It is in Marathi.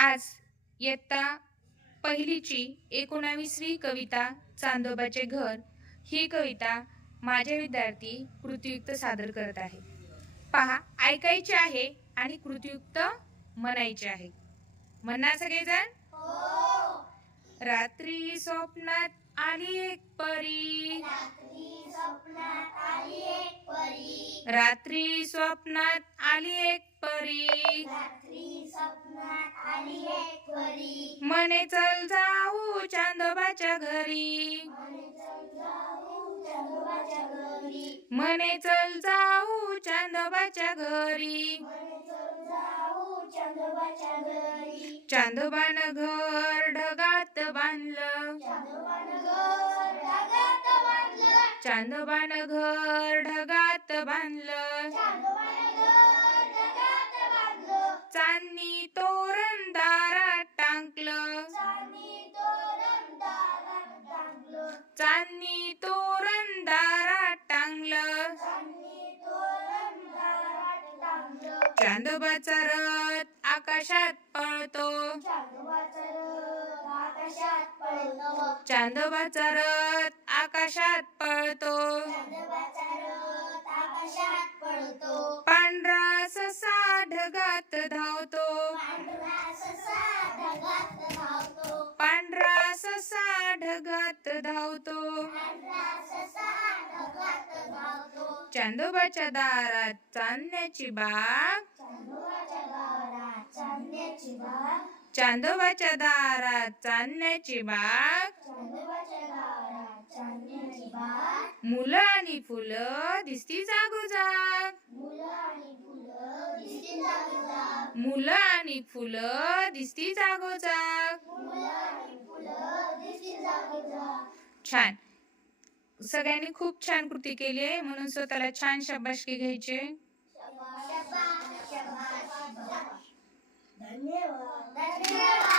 आज इयत्ता पहिलीची 19वी कविता चांदोबाचे घर ही कविता माझे विद्यार्थी कृतियुक्त सादर करत आहे। पहा, ऐकायचे आहे आणि कृतियुक्त म्हणायचे आहे। म्हणणार सगळेजण? हो। रात्री स्वप्नात आली एक परी, रात्री स्वप्नात आली एक परी, रात्री स्वप्नात आली एक परी, रात्री स्वप्नात आली एक परी, म्हणे चल जाऊ चांदोबाच्या घरी, म्हणे चल जाऊ चांदोबाच्या घरी, म्हणे चल जाऊ चांदोबाच्या घरी, म्हणे चल जाऊ चांदोबाच्या घरी, चांदोबानं घर ढगात बांधलं, चांदोबानं घर ढगात बांधलं, चांदोबानं घर ढगात बांधलं, चांदोबानं घर ढगात बांधलं, चांदणी तोरण दारात टांकलं, चांदणी तोरण दारात टांगलं, चांदणी तोरण दारात टांगलं, चांदणी तोरण दारात टांगलं, चांदोबाचा रथ आकाशात पळतो, चांदोबाचा रथ आकाशात पळतो, चांदोबाचा रथ आकाशात पळतो, चांदोबाचा रथ आकाशात पळतो, पांढरा ससा ढगात धावतो, पांढरा ससा ढगात धावतो, पांढरा ससा ढगात धावतो, पांढरा ससा ढगात धावतो, चांदोबाच्या दारात चांदण्याची बाग, चांदोबाच्या दारात चांदण्याची बाग, चांदोबाच्या दारात चांदण्याची बाग, चांदोबाच्या दारात चांदण्याची बाग, मुलं आणि फुलं दिसती जागोजाग, मुलं आणि फुलं दिसती जागोजाग, मुलं आणि फुलं दिसती जागोजाग। मुलं आणि फुलं दिसती जागोजाग. छान, सगळ्यांनी खूप छान कृती केली आहे, म्हणून स्वतःला छान शाबासकी घ्यायची। शाबास, शाबास, शाबास. धन्यवाद, धन्यवाद.